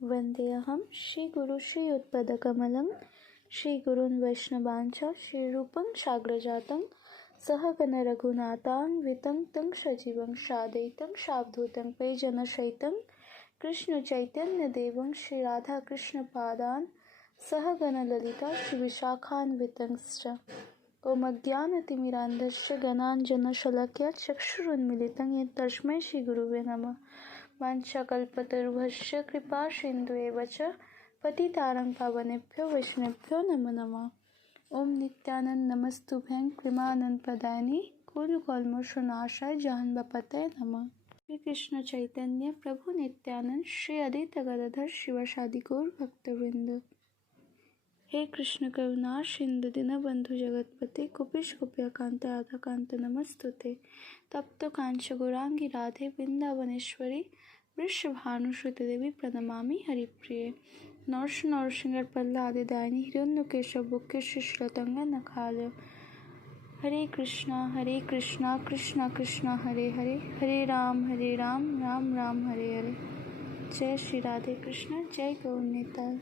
वन्देऽहं श्रीगुरुश्रीयुतपदकमलं श्रीगुरून् वैष्णवांश्च श्रीरूपं साग्रजातं सहगणरघुनाथान्वितं तं सजीवं साद्वैतं सावधूतं परिजनसहितं कृष्णचैतन्यदेवं श्रीराधाकृष्णपादान् सहगणललिता श्रीविशाखान्वितंश्च ॐ अज्ञानतिमिरान्धस्य ज्ञानाञ्जनशलाकया चक्षुरुन्मीलितं येन तस्मै श्रीगुरुवे नमः। वाञ्छाकल्पतरुभ्यश्च कृपासिन्धुएव च पतितानां पावनेभ्यो वैष्णवेभ्यो नमो नमः। ओम नित्यानंद नमस्तुभ्यं प्रेमानंदप्रदायिने कुलकल्मषनाशाय जहन्मपतये नमः। श्री कृष्ण चैतन्य प्रभु नित्यानंद श्री अद्वैत गदाधर शिवासादि गौर भक्तवृंद। हे कृष्ण करुणा सिंधु दीनबंधु जगतपते कुपिश कुप्याकांत राधाकांत नमस्तुते। तप्त कांच गौरांगी राधे वृंदावनेश्वरी वृषभानुसुते देवी प्रणमामि हरिप्रिये। नरसिंह प्रह्लादि दायिनी हिरण्यकेशव बुक्केश्वरतंग नखाय। हरे कृष्णा कृष्णा कृष्णा हरे हरे, हरे राम राम राम हरे हरे। जय श्री राधे कृष्ण, जय गौर निताय।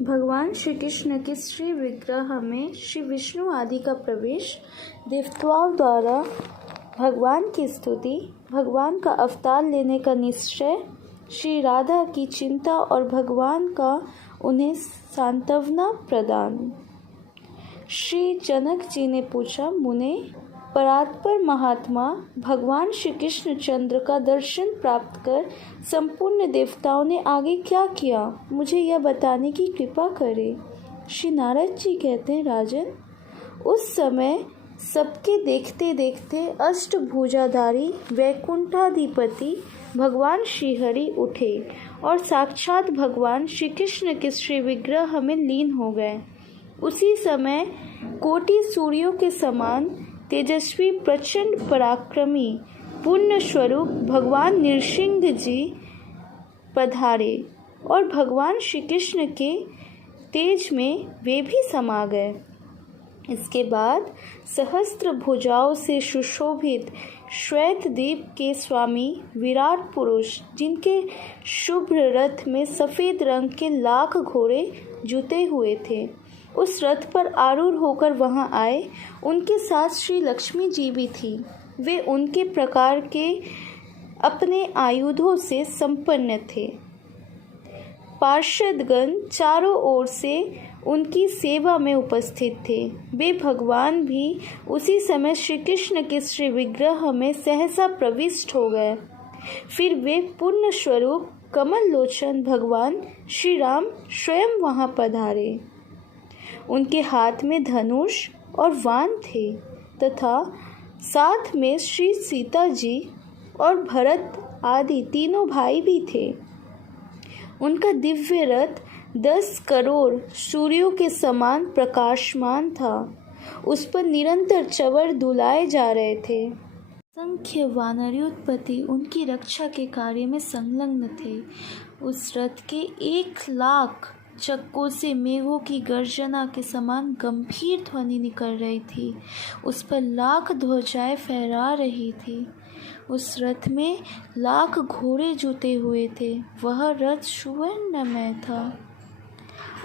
भगवान श्री कृष्ण के श्री विग्रह में श्री विष्णु आदि का प्रवेश, देवताओं द्वारा भगवान की स्तुति, भगवान का अवतार लेने का निश्चय, श्री राधा की चिंता और भगवान का उन्हें सांत्वना प्रदान। श्री जनक जी ने पूछा, मुने परात्पर महात्मा भगवान श्री कृष्ण चंद्र का दर्शन प्राप्त कर संपूर्ण देवताओं ने आगे क्या किया, मुझे यह बताने की कृपा करें। श्री नारद जी कहते हैं, राजन, उस समय सबके देखते देखते अष्टभुजाधारी वैकुंठाधिपति भगवान श्रीहरि उठे और साक्षात भगवान श्री कृष्ण के श्री विग्रह में लीन हो गए। उसी समय कोटि सूर्यों के समान तेजस्वी प्रचंड पराक्रमी पूर्ण स्वरूप भगवान नृसिंह जी पधारे और भगवान श्री कृष्ण के तेज में वे भी समा गए। इसके बाद सहस्त्र भुजाओं से सुशोभित श्वेत दीप के स्वामी विराट पुरुष, जिनके शुभ्र रथ में सफ़ेद रंग के लाख घोड़े जुते हुए थे, उस रथ पर आरूढ़ होकर वहां आए। उनके साथ श्री लक्ष्मी जी भी थी। वे उनके प्रकार के अपने आयुधों से संपन्न थे। पार्षदगण चारों ओर से उनकी सेवा में उपस्थित थे। वे भगवान भी उसी समय श्री कृष्ण के श्री विग्रह में सहसा प्रविष्ट हो गए। फिर वे पूर्ण स्वरूप कमल लोचन भगवान श्री राम स्वयं वहां पधारे। उनके हाथ में धनुष और वाण थे तथा साथ में श्री सीता जी और भरत आदि तीनों भाई भी थे। उनका दिव्य रथ 10 करोड़ सूर्यों के समान प्रकाशमान था। उस पर निरंतर चवर दुलाए जा रहे थे। असंख्य वानरोत्पत्ति उनकी रक्षा के कार्य में संलग्न थे। उस रथ के 1,00,000 चक्कों से मेघों की गर्जना के समान गंभीर ध्वनि निकल रही थी। उस पर लाख ध्वजाएं फहरा रही थी। उस रथ में लाख घोड़े जुते हुए थे। वह रथ सुवर्णमय था।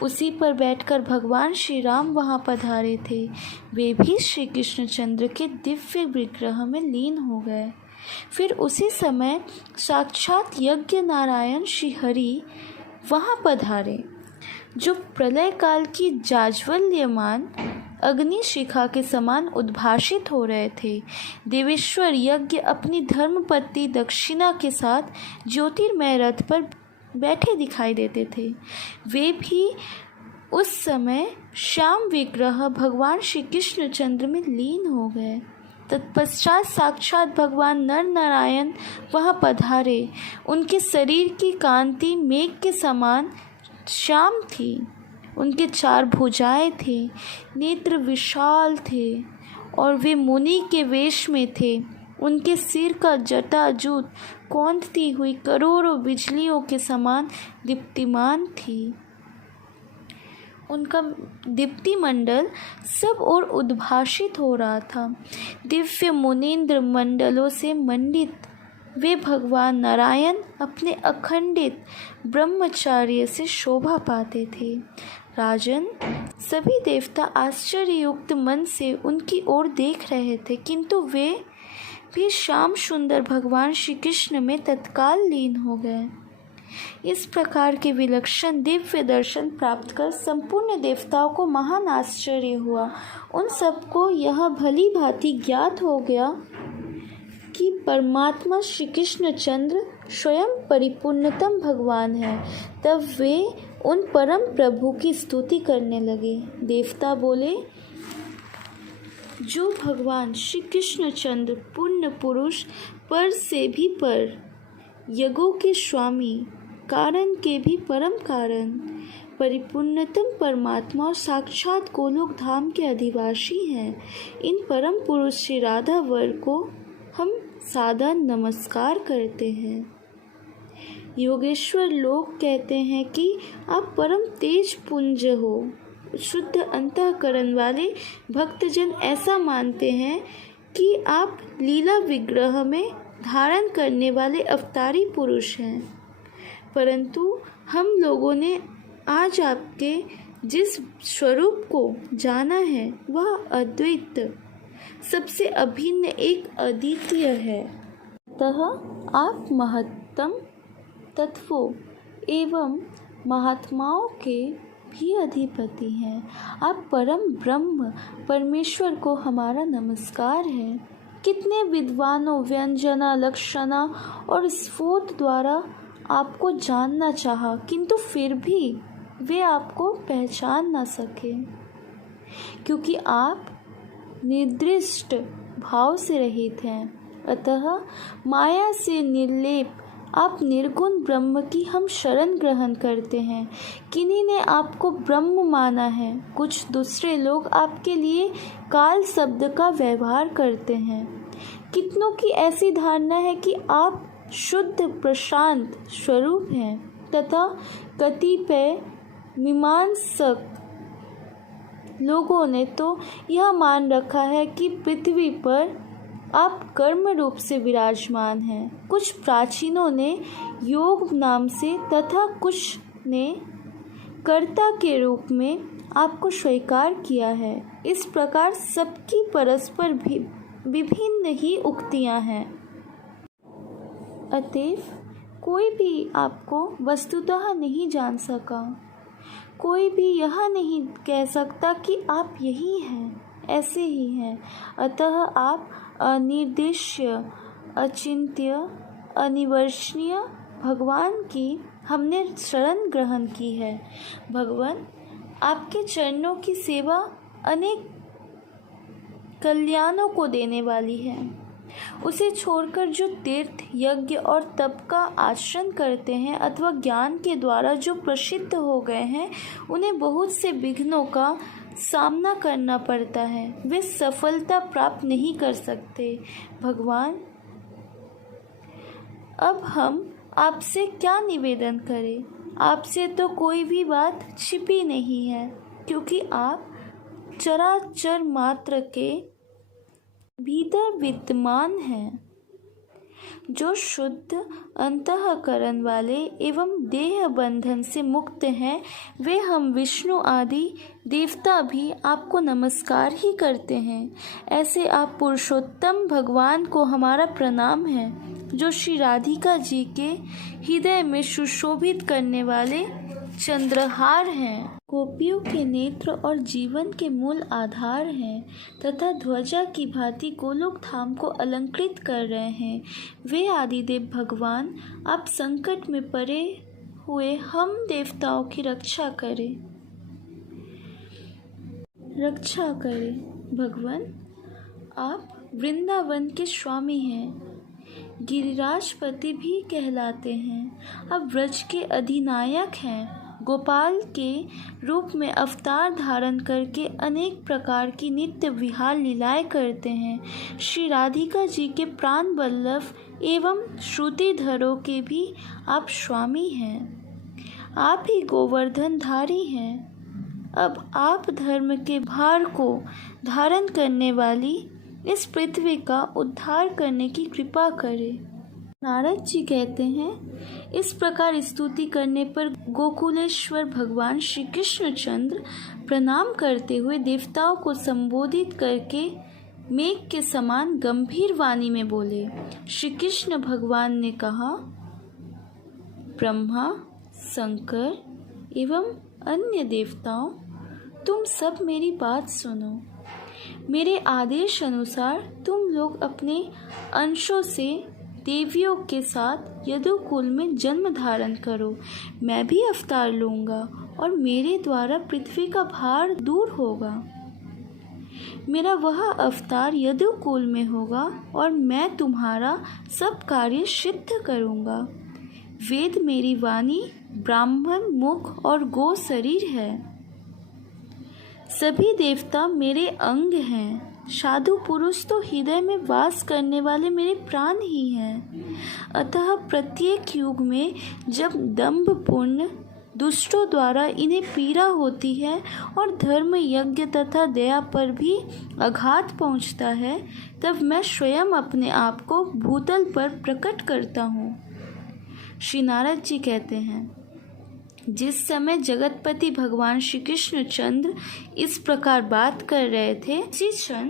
उसी पर बैठकर भगवान श्री राम वहां पधारे थे। वे भी श्री कृष्णचंद्र के दिव्य विग्रह में लीन हो गए। फिर उसी समय साक्षात यज्ञ नारायण श्री हरि वहां पधारे, जो प्रलय काल की जाज्वल्यमान अग्नि शिखा के समान उद्भासित हो रहे थे। देवेश्वर यज्ञ अपनी धर्मपत्नी दक्षिणा के साथ ज्योतिर्मय रथ पर बैठे दिखाई देते थे। वे भी उस समय श्याम विग्रह भगवान श्री कृष्ण चंद्र में लीन हो गए। तत्पश्चात साक्षात भगवान नर नारायण वहां पधारे। उनके शरीर की कांति मेघ के समान श्याम थी। उनके 4 भुजाएं थे, नेत्र विशाल थे और वे मुनि के वेश में थे। उनके सिर का जटाजूट कौंधती हुई करोड़ों बिजलियों के समान दीप्तिमान थी उनका दीप्ति मंडल सब ओर उद्भासित हो रहा था। दिव्य मुनीन्द्र मंडलों से मंडित वे भगवान नारायण अपने अखंडित ब्रह्मचार्य से शोभा पाते थे। राजन, सभी देवता आश्चर्ययुक्त मन से उनकी ओर देख रहे थे, किंतु वे भी श्याम सुंदर भगवान श्री कृष्ण में तत्काल लीन हो गए। इस प्रकार के विलक्षण दिव्य दर्शन प्राप्त कर संपूर्ण देवताओं को महान आश्चर्य हुआ। उन सबको यह भली भांति ज्ञात हो गया कि परमात्मा श्री कृष्ण चंद्र स्वयं परिपूर्णतम भगवान है। तब वे उन परम प्रभु की स्तुति करने लगे। देवता बोले, जो भगवान श्री कृष्ण चंद्र पूर्ण पुरुष, पर से भी पर, यज्ञों के स्वामी, कारण के भी परम कारण, परिपूर्णतम परमात्मा और साक्षात गोलोक धाम के अधिवासी हैं, इन परम पुरुष श्री राधा वर को हम सादर नमस्कार करते हैं। योगेश्वर लोग कहते हैं कि आप परम तेज पुंज हो। शुद्ध अंतःकरण वाले भक्तजन ऐसा मानते हैं कि आप लीला विग्रह में धारण करने वाले अवतारी पुरुष हैं, परंतु हम लोगों ने आज आपके जिस स्वरूप को जाना है वह अद्वैत, सबसे अभिन्न, एक अद्वितीय है। अतः आप महत्तम तत्वों एवं महात्माओं के भी अधिपति हैं। आप परम ब्रह्म परमेश्वर को हमारा नमस्कार है। कितने विद्वानों व्यंजना, लक्षणा और स्फोट द्वारा आपको जानना चाहा, किंतु फिर भी वे आपको पहचान न सके, क्योंकि आप निर्दिष्ट भाव से रहित हैं। अतः माया से निर्लेप आप निर्गुण ब्रह्म की हम शरण ग्रहण करते हैं। किन्हीं ने आपको ब्रह्म माना है, कुछ दूसरे लोग आपके लिए काल शब्द का व्यवहार करते हैं। कितनों की ऐसी धारणा है कि आप शुद्ध प्रशांत स्वरूप हैं, तथा कतिपय मीमांसक लोगों ने तो यह मान रखा है कि पृथ्वी पर आप कर्म रूप से विराजमान हैं। कुछ प्राचीनों ने योग नाम से तथा कुछ ने कर्ता के रूप में आपको स्वीकार किया है। इस प्रकार सबकी परस्पर भी विभिन्न ही उक्तियां हैं। अतएव कोई भी आपको वस्तुतः नहीं जान सका। कोई भी यह नहीं कह सकता कि आप यही हैं, ऐसे ही हैं। अतः आप अनिर्देश्य, अचिंत्य, अनिवर्चनीय भगवान की हमने शरण ग्रहण की है। भगवान, आपके चरणों की सेवा अनेक कल्याणों को देने वाली है। उसे छोड़कर जो तीर्थ, यज्ञ और तप का आचरण करते हैं अथवा ज्ञान के द्वारा जो प्रसिद्ध हो गए हैं, उन्हें बहुत से विघ्नों का सामना करना पड़ता है। वे सफलता प्राप्त नहीं कर सकते। भगवान, अब हम आपसे क्या निवेदन करें? आपसे तो कोई भी बात छिपी नहीं है, क्योंकि आप चराचर मात्र के भीतर विद्यमान हैं। जो शुद्ध अंतःकरण वाले एवं देह बंधन से मुक्त हैं, वे हम विष्णु आदि देवता भी आपको नमस्कार ही करते हैं। ऐसे आप पुरुषोत्तम भगवान को हमारा प्रणाम है, जो श्री राधिका जी के हृदय में सुशोभित करने वाले चंद्रहार हैं, गोपियों के नेत्र और जीवन के मूल आधार हैं, तथा ध्वजा की भांति गोलोक धाम को अलंकृत कर रहे हैं। वे आदिदेव भगवान, आप संकट में पड़े हुए हम देवताओं की रक्षा करें। भगवान, आप वृंदावन के स्वामी हैं, गिरिराजपति भी कहलाते हैं। आप ब्रज के अधिनायक हैं। गोपाल के रूप में अवतार धारण करके अनेक प्रकार की नित्य विहार लीलाएं करते हैं। श्री राधिका जी के प्राण वल्लभ एवं श्रुतिधरों के भी आप स्वामी हैं। आप ही गोवर्धनधारी हैं। अब आप धर्म के भार को धारण करने वाली इस पृथ्वी का उद्धार करने की कृपा करें। नारद जी कहते हैं, इस प्रकार स्तुति करने पर गोकुलेश्वर भगवान श्री कृष्णचंद्र प्रणाम करते हुए देवताओं को संबोधित करके मेघ के समान गंभीर वाणी में बोले। श्री कृष्ण भगवान ने कहा, ब्रह्मा, शंकर एवं अन्य देवताओं, तुम सब मेरी बात सुनो। मेरे आदेश अनुसार तुम लोग अपने अंशों से देवियों के साथ यदुकुल में जन्म धारण करो। मैं भी अवतार लूँगा और मेरे द्वारा पृथ्वी का भार दूर होगा। मेरा वह अवतार यदुकुल में होगा और मैं तुम्हारा सब कार्य सिद्ध करूँगा। वेद मेरी वाणी, ब्राह्मण मुख और गो शरीर है। सभी देवता मेरे अंग हैं। साधु पुरुष तो हृदय में वास करने वाले मेरे प्राण ही हैं। अतः प्रत्येक युग में जब दंभपूर्ण दुष्टों द्वारा इन्हें पीड़ा होती है और धर्म यज्ञ तथा दया पर भी आघात पहुंचता है, तब मैं स्वयं अपने आप को भूतल पर प्रकट करता हूँ। श्री नारद जी कहते हैं, जिस समय जगतपति भगवान श्री कृष्णचंद्र इस प्रकार बात कर रहे थे, उसी क्षण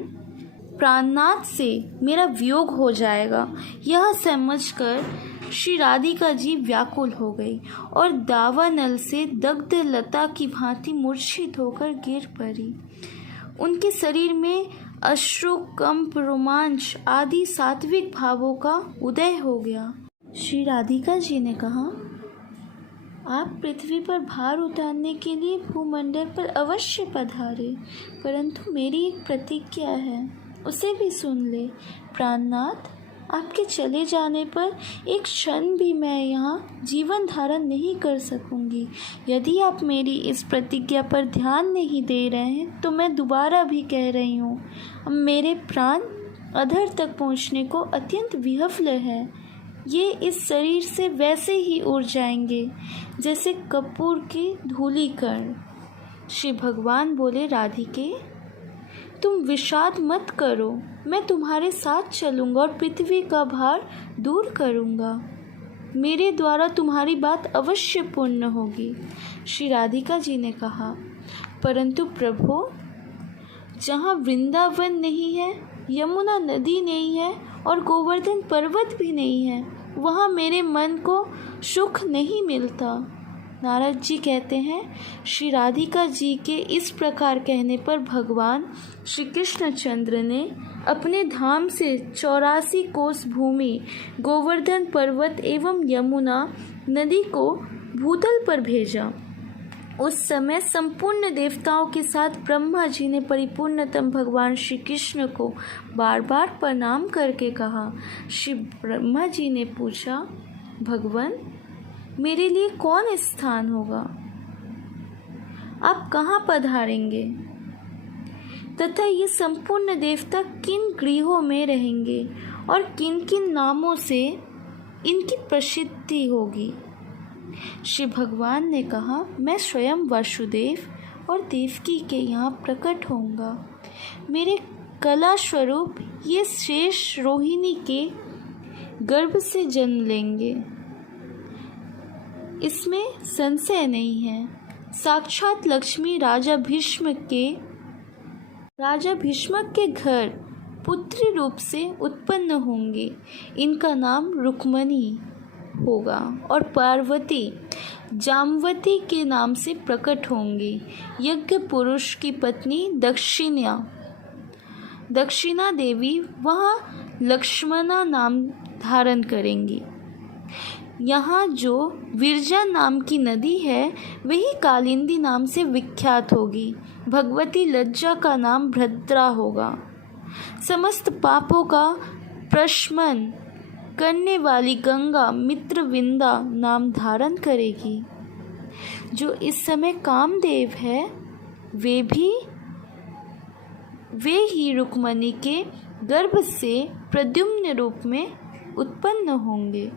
प्राणनाथ से मेरा वियोग हो जाएगा, यह समझकर श्री राधिका जी व्याकुल हो गई और दावानल से दग्ध लता की भांति मूर्छित होकर गिर पड़ी। उनके शरीर में अश्रु, कंप, रोमांच आदि सात्विक भावों का उदय हो गया। श्री राधिका जी ने कहा, आप पृथ्वी पर भार उतारने के लिए भूमंडल पर अवश्य पधारे, परंतु मेरी एक प्रतिज्ञा है, उसे भी सुन ले। प्राणनाथ, आपके चले जाने पर एक क्षण भी मैं यहाँ जीवन धारण नहीं कर सकूँगी। यदि आप मेरी इस प्रतिज्ञा पर ध्यान नहीं दे रहे हैं तो मैं दोबारा भी कह रही हूँ, अब मेरे प्राण अधर तक पहुँचने को अत्यंत विहफल है। ये इस शरीर से वैसे ही उड़ जाएंगे जैसे कपूर की धूली कण। श्री भगवान बोले, राधिके, तुम विषाद मत करो, मैं तुम्हारे साथ चलूँगा और पृथ्वी का भार दूर करूँगा। मेरे द्वारा तुम्हारी बात अवश्य पूर्ण होगी। श्री राधिका जी ने कहा, परंतु प्रभु, जहाँ वृंदावन नहीं है, यमुना नदी नहीं है और गोवर्धन पर्वत भी नहीं है, वहाँ मेरे मन को सुख नहीं मिलता। नारद जी कहते हैं, श्री राधिका जी के इस प्रकार कहने पर भगवान श्री कृष्णचंद्र ने अपने धाम से 84 कोस भूमि, गोवर्धन पर्वत एवं यमुना नदी को भूतल पर भेजा। उस समय संपूर्ण देवताओं के साथ ब्रह्मा जी ने परिपूर्णतम भगवान श्री कृष्ण को बार बार प्रणाम करके कहा। श्री ब्रह्मा जी ने पूछा, भगवान, मेरे लिए कौन स्थान होगा? आप कहाँ पधारेंगे तथा ये संपूर्ण देवता किन गृहों में रहेंगे और किन किन नामों से इनकी प्रसिद्धि होगी? श्री भगवान ने कहा, मैं स्वयं वासुदेव और देवकी के यहाँ प्रकट होऊंगा। मेरे कला स्वरूप ये शेष रोहिणी के गर्भ से जन्म लेंगे, इसमें संशय नहीं है। साक्षात लक्ष्मी राजा भीष्मक के घर पुत्री रूप से उत्पन्न होंगे। इनका नाम रुक्मणी होगा और पार्वती जामवती के नाम से प्रकट होंगी। यज्ञ पुरुष की पत्नी दक्षिणा देवी वहाँ लक्ष्मणा नाम धारण करेंगी। यहाँ जो विरजा नाम की नदी है वही कालिंदी नाम से विख्यात होगी। भगवती लज्जा का नाम भद्रा होगा। समस्त पापों का प्रशमन करने वाली गंगा मित्रविंदा नाम धारण करेगी। जो इस समय कामदेव है वे ही रुक्मणी के गर्भ से प्रद्युम्न रूप में उत्पन्न होंगे।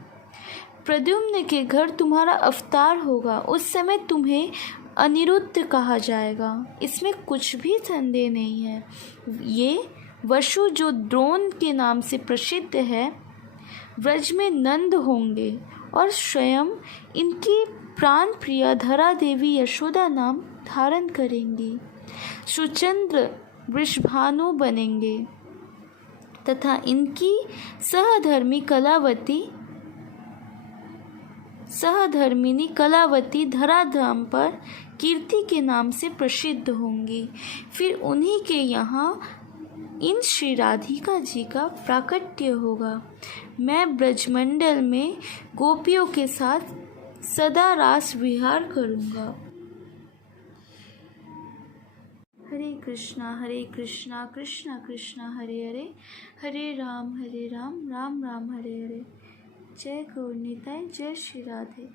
प्रद्युम्न के घर तुम्हारा अवतार होगा। उस समय तुम्हें अनिरुद्ध कहा जाएगा, इसमें कुछ भी संदेह नहीं है। ये वसु जो द्रोण के नाम से प्रसिद्ध है, व्रज में नंद होंगे और स्वयं इनकी प्राण प्रिय धरा देवी यशोदा नाम धारण करेंगी। सुचंद्र वृषभानु बनेंगे तथा इनकी सहधर्मिनी कलावती धराधाम पर कीर्ति के नाम से प्रसिद्ध होंगी। फिर उन्हीं के यहाँ इन श्री राधिका जी का प्राकट्य होगा। मैं ब्रजमंडल में गोपियों के साथ सदा रास विहार करूँगा। हरे कृष्णा कृष्णा कृष्णा हरे हरे, हरे राम राम राम हरे हरे। जय गौर निताई, जय श्री राधे।